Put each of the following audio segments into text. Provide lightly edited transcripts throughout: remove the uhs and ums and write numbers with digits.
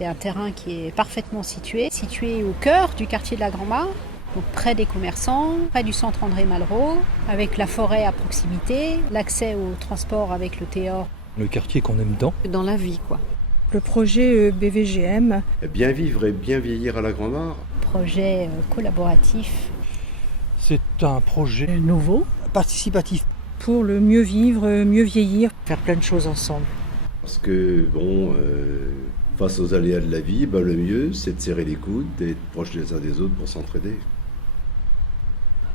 C'est un terrain qui est parfaitement situé au cœur du quartier de la Grand-Mare, donc près des commerçants, près du centre André Malraux, avec la forêt à proximité, l'accès au transport avec le Théor. Le quartier qu'on aime tant. Dans la vie, quoi. Le projet BVGM. Bien vivre et bien vieillir à la Grand-Mare. Projet collaboratif. C'est un projet Nouveau. Participatif. Pour le mieux vivre, mieux vieillir. Faire plein de choses ensemble. Parce que, face aux aléas de la vie, le mieux, c'est de serrer les coudes, d'être proches les uns des autres pour s'entraider.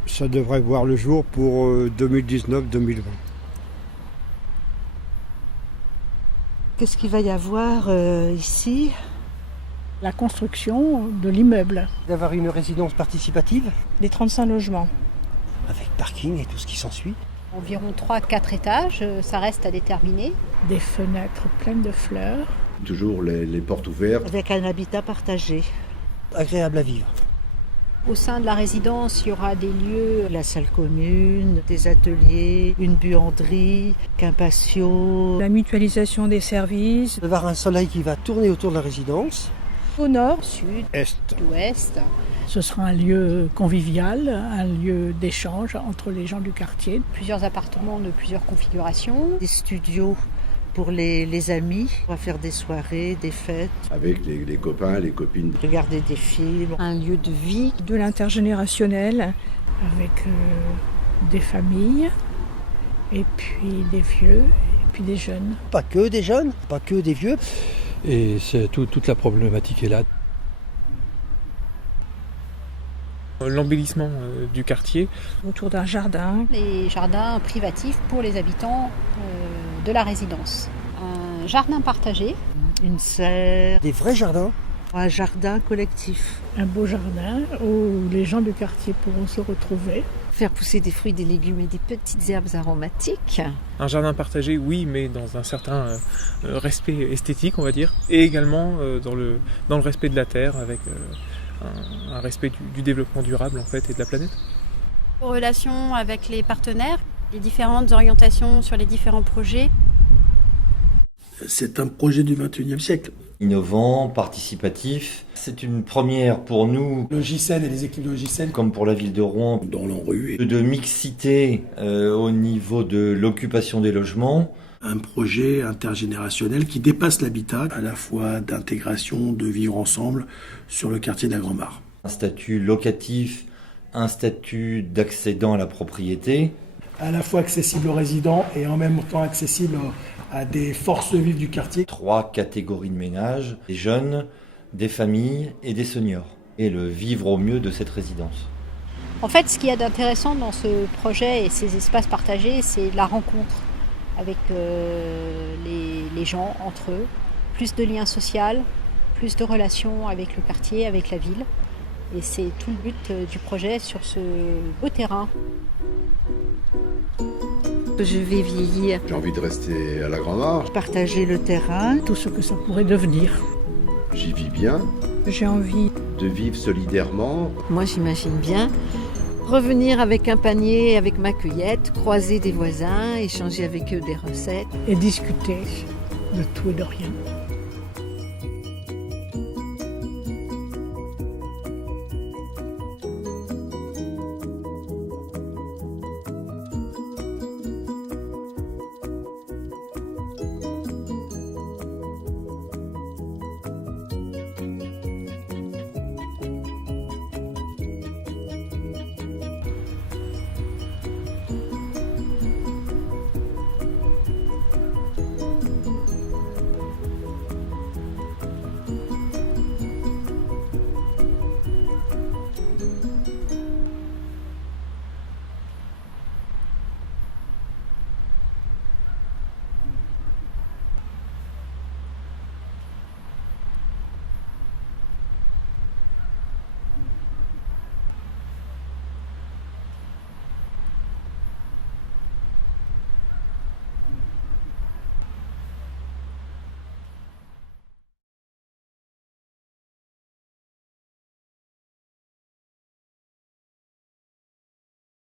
Ça devrait voir le jour pour 2019-2020. Qu'est-ce qu'il va y avoir ici ? La construction de l'immeuble. D'avoir une résidence participative, Les 35 logements. avec parking et tout ce qui s'ensuit. Environ 3-4 étages, ça reste à déterminer. Des fenêtres pleines de fleurs. Toujours les portes ouvertes. Avec un habitat partagé. Agréable à vivre. Au sein de la résidence, il y aura des lieux, La salle commune, des ateliers, une buanderie, qu'un patio. La mutualisation des services. D'avoir un soleil qui va tourner autour de la résidence. Au nord, sud, Est. ouest. ce sera un lieu convivial, un lieu d'échange entre les gens du quartier. Plusieurs appartements de plusieurs configurations. Des studios pour les amis. On va faire des soirées, des fêtes, Avec les copains, les copines. regarder des films. Un lieu de vie. De l'intergénérationnel avec des familles, et puis des vieux, et puis des jeunes. Pas que des jeunes, pas que des vieux. et c'est toute la problématique est là. L'embellissement du quartier. Autour d'un jardin. Les jardins privatifs pour les habitants de la résidence. Un jardin partagé. Une serre. Des vrais jardins. Un jardin collectif. Un beau jardin où les gens du quartier pourront se retrouver. Faire pousser des fruits, des légumes et des petites herbes aromatiques. Un jardin partagé, oui, mais dans un certain respect esthétique, on va dire. Et également dans le respect de la terre, avec un respect du développement durable, en fait, et de la planète. En relation avec les partenaires, les différentes orientations sur les différents projets. C'est un projet du XXIe siècle. Innovant, participatif. C'est une première pour nous, Logicel et les équipes de Logicel. comme pour la ville de Rouen, Dans l'ANRU. de mixité au niveau de l'occupation des logements. Un projet intergénérationnel qui dépasse l'habitat, à la fois d'intégration, de vivre ensemble sur le quartier de la Grand-Mare. Un statut locatif, un statut d'accédant à la propriété. À la fois accessible aux résidents et en même temps accessible à des forces vives du quartier. 3 catégories de ménages, des jeunes, des familles et des seniors. Et le vivre au mieux de cette résidence. En fait, ce qu'il y a d'intéressant dans ce projet et ces espaces partagés, c'est la rencontre avec les gens entre eux. Plus de liens sociaux, plus de relations avec le quartier, avec la ville. Et c'est tout le but du projet sur ce beau terrain. Je vais vieillir. J'ai envie de rester à la Grand-Mare. Partager le terrain. Tout ce que ça pourrait devenir. J'y vis bien. J'ai envie De vivre solidairement. Moi, j'imagine bien revenir avec un panier, avec ma cueillette, croiser des voisins, échanger avec eux des recettes. et discuter de tout et de rien.